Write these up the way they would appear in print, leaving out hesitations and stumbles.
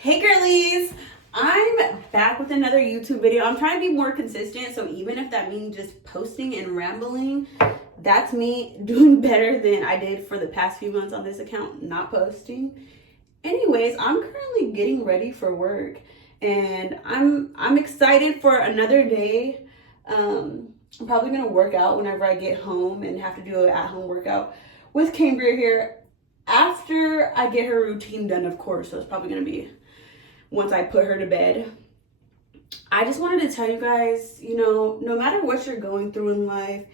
Hey girlies, I'm back with another YouTube video. I'm trying to be more consistent, so even if that means just posting and rambling, that's me doing better than I did for the past few months on this account, not posting. Anyways, I'm currently getting ready for work and I'm excited for another day. I'm probably gonna work out whenever I get home and have to do an at-home workout with Cambria here after I get her routine done, of course. So it's probably gonna be once I put her to bed. I just wanted to tell you guys, no matter what you're going through in life,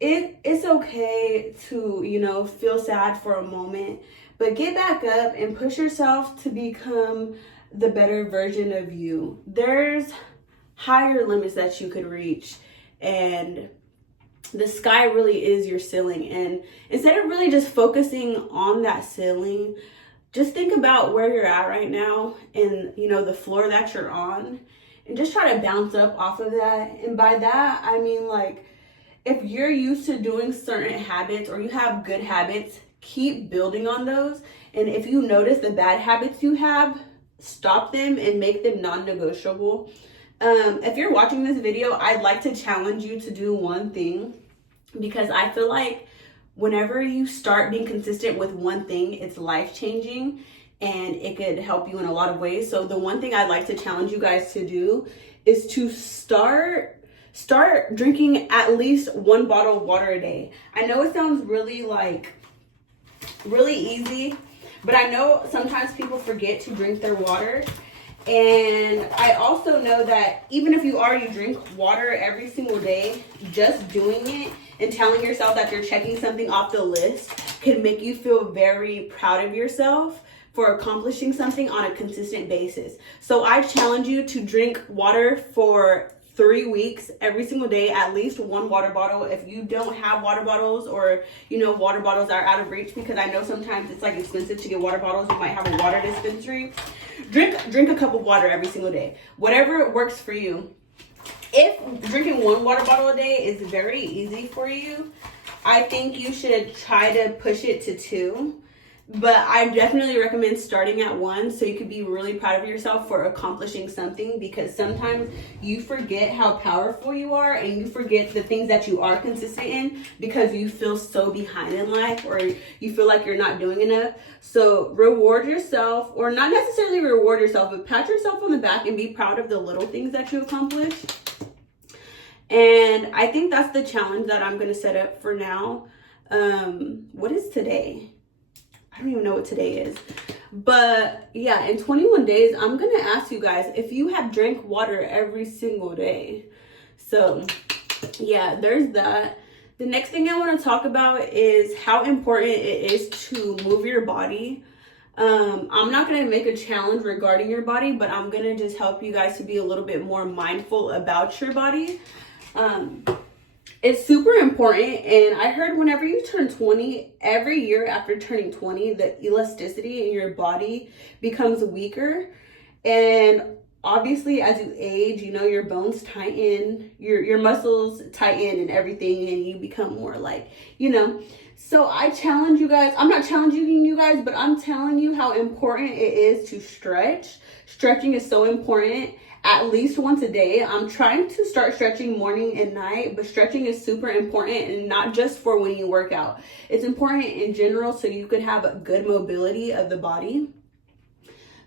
it's okay to, feel sad for a moment, but get back up and push yourself to become the better version of you. There's higher limits that you could reach, and the sky really is your ceiling. And instead of really just focusing on that ceiling, just think about where you're at right now and, the floor that you're on, and just try to bounce up off of that. And by that, I mean, like, if you're used to doing certain habits or you have good habits, keep building on those. And if you notice the bad habits you have, stop them and make them non-negotiable. If you're watching this video, I'd like to challenge you to do one thing, because I feel like whenever you start being consistent with one thing, it's life-changing and it could help you in a lot of ways. So the one thing I'd like to challenge you guys to do is to start drinking at least 1 bottle of water a day. I know it sounds really easy, but I know sometimes people forget to drink their water. And I also know that even if you already drink water every single day, just doing it and telling yourself that you're checking something off the list can make you feel very proud of yourself for accomplishing something on a consistent basis. So I challenge you to drink water for 3 weeks every single day, at least 1 water bottle. If you don't have water bottles, or water bottles are out of reach, because I know sometimes it's expensive to get water bottles, you might have a water dispensary. Drink a cup of water every single day, whatever works for you. If drinking 1 water bottle a day is very easy for you, I think you should try to push it to 2. But I definitely recommend starting at 1, so you could be really proud of yourself for accomplishing something, because sometimes you forget how powerful you are and you forget the things that you are consistent in because you feel so behind in life, or you feel like you're not doing enough. So reward yourself, or not necessarily reward yourself, but pat yourself on the back and be proud of the little things that you accomplish. And I think that's the challenge that I'm going to set up for now. What is today? I don't even know what today is. But yeah, in 21 days, I'm going to ask you guys if you have drank water every single day. So yeah, there's that. The next thing I want to talk about is how important it is to move your body. I'm not going to make a challenge regarding your body, but I'm going to just help you guys to be a little bit more mindful about your body. It's super important, and I heard whenever you turn 20, every year after turning 20, the elasticity in your body becomes weaker. And obviously, as you age, your bones tighten, your muscles tighten and everything, and you become more So I challenge you guys. I'm not challenging you guys, but I'm telling you how important it is to stretch. Stretching is so important. At least once a day. I'm trying to start stretching morning and night, but stretching is super important, and not just for when you work out. It's important in general, so you could have a good mobility of the body.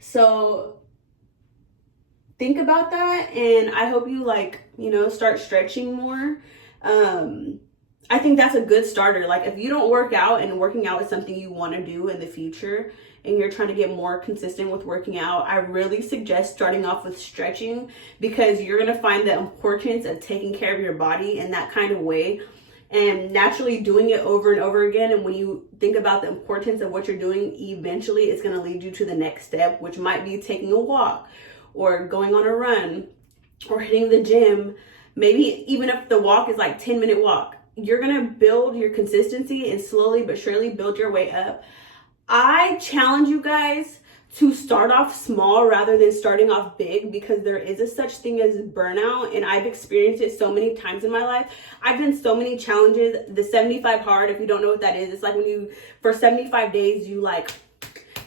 So think about that, and I hope you start stretching more. I think that's a good starter. If you don't work out, and working out is something you want to do in the future, and you're trying to get more consistent with working out, I really suggest starting off with stretching, because you're going to find the importance of taking care of your body in that kind of way, and naturally doing it over and over again. And when you think about the importance of what you're doing, eventually it's going to lead you to the next step, which might be taking a walk, or going on a run, or hitting the gym. Maybe even if the walk is 10-minute walk, you're going to build your consistency and slowly but surely build your way up. I challenge you guys to start off small rather than starting off big, because there is a such thing as burnout, and I've experienced it so many times in my life. I've done so many challenges. The 75 hard, if you don't know what that is, it's when you, for 75 days, you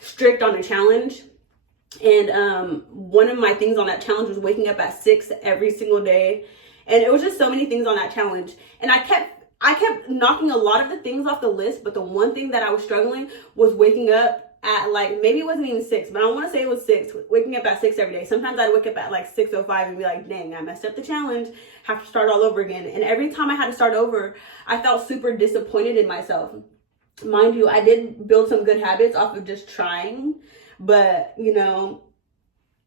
strict on a challenge. And one of my things on that challenge was waking up at 6 every single day. And it was just so many things on that challenge. And I kept knocking a lot of the things off the list, but the one thing that I was struggling was waking up at, like, maybe it wasn't even 6, but I want to say it was 6, waking up at 6 every day. Sometimes I'd wake up at like 6:05 and be like, dang, I messed up the challenge, have to start all over again. And every time I had to start over, I felt super disappointed in myself. Mind you, I did build some good habits off of just trying, but you know,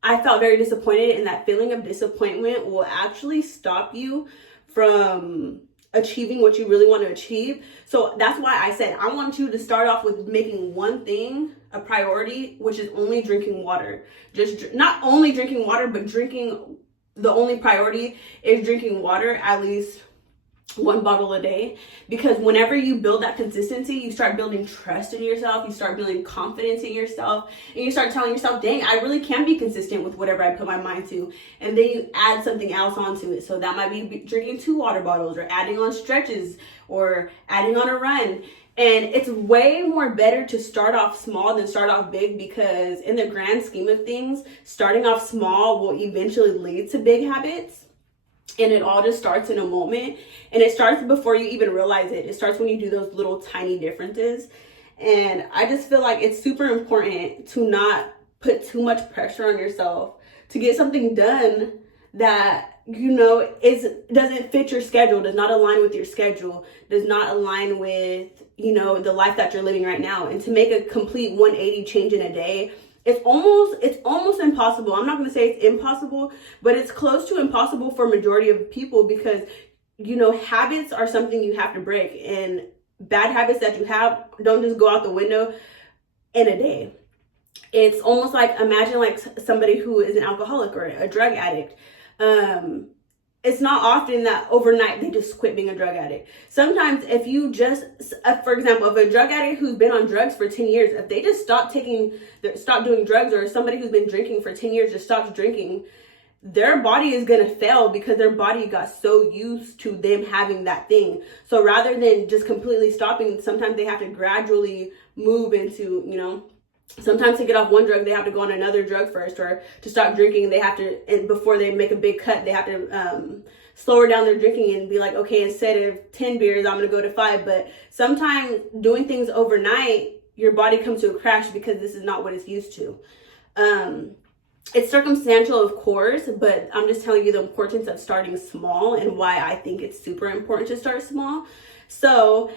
I felt very disappointed, and that feeling of disappointment will actually stop you from achieving what you really want to achieve. So that's why I said I want you to start off with making one thing a priority, which is only drinking water. Just not only drinking water, but drinking, the only priority is drinking water at least 1 bottle a day. Because whenever you build that consistency, you start building trust in yourself, you start building confidence in yourself, and you start telling yourself, dang, I really can be consistent with whatever I put my mind to. And then you add something else onto it. So that might be drinking 2 water bottles, or adding on stretches, or adding on a run. And it's way more better to start off small than start off big, because in the grand scheme of things, starting off small will eventually lead to big habits. And it all just starts in a moment, and it starts before you even realize it. It starts when you do those little tiny differences. And I just feel like it's super important to not put too much pressure on yourself to get something done that, you know, doesn't fit your schedule, does not align with your schedule, does not align with, you know, the life that you're living right now. And to make a complete 180 change in a day, it's almost impossible. I'm not going to say it's impossible, but it's close to impossible for a majority of people, because, you know, habits are something you have to break, and bad habits that you have don't just go out the window in a day. It's almost like, imagine like somebody who is an alcoholic or a drug addict. It's not often that overnight they just quit being a drug addict. Sometimes if you just, for example, if a drug addict who's been on drugs for 10 years, if they just stop doing drugs, or somebody who's been drinking for 10 years just stops drinking, their body is going to fail, because their body got so used to them having that thing. So rather than just completely stopping, sometimes they have to gradually move into, you know, sometimes to get off one drug, they have to go on another drug first, or to stop drinking, they have to, and before they make a big cut, they have to slower down their drinking and be like, okay, instead of 10 beers, I'm going to go to 5. But sometimes doing things overnight, your body comes to a crash, because this is not what it's used to. It's circumstantial, of course, but I'm just telling you the importance of starting small, and why I think it's super important to start small. So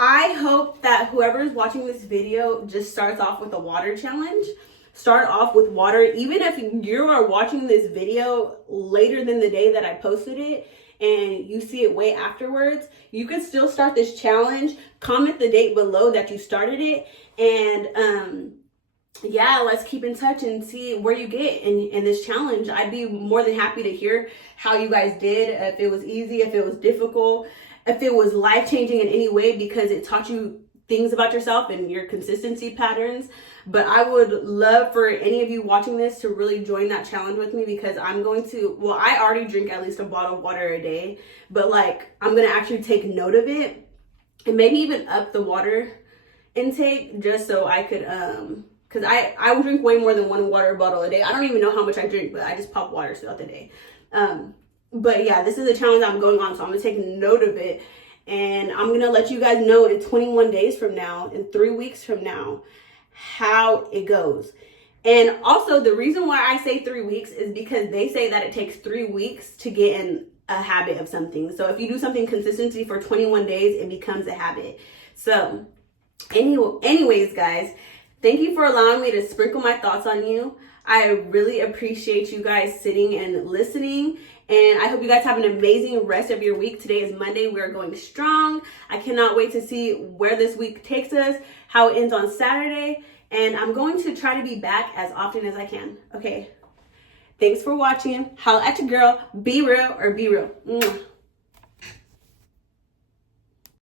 I hope that whoever is watching this video just starts off with a water challenge. Start off with water. Even if you are watching this video later than the day that I posted it, and you see it way afterwards, you can still start this challenge. Comment the date below that you started it, and yeah, let's keep in touch and see where you get in this challenge. I'd be more than happy to hear how you guys did, if it was easy, if it was difficult, if it was life-changing in any way, because it taught you things about yourself and your consistency patterns. But I would love for any of you watching this to really join that challenge with me, because I'm going to, well, I already drink at least a bottle of water a day, but like, I'm going to actually take note of it, and maybe even up the water intake, just so I could, because I will drink way more than 1 water bottle a day. I don't even know how much I drink, but I just pop water throughout the day. But yeah, this is a challenge I'm going on, so I'm going to take note of it. And I'm going to let you guys know in 21 days from now, in 3 weeks from now, how it goes. And also, the reason why I say 3 weeks is because they say that it takes 3 weeks to get in a habit of something. So if you do something consistently for 21 days, it becomes a habit. So anyways, guys, thank you for allowing me to sprinkle my thoughts on you. I really appreciate you guys sitting and listening. And I hope you guys have an amazing rest of your week. Today is Monday. We're going strong. I cannot wait to see where this week takes us, how it ends on Saturday. And I'm going to try to be back as often as I can. Okay. Thanks for watching. Holla at your girl. Be real or be real. Mwah.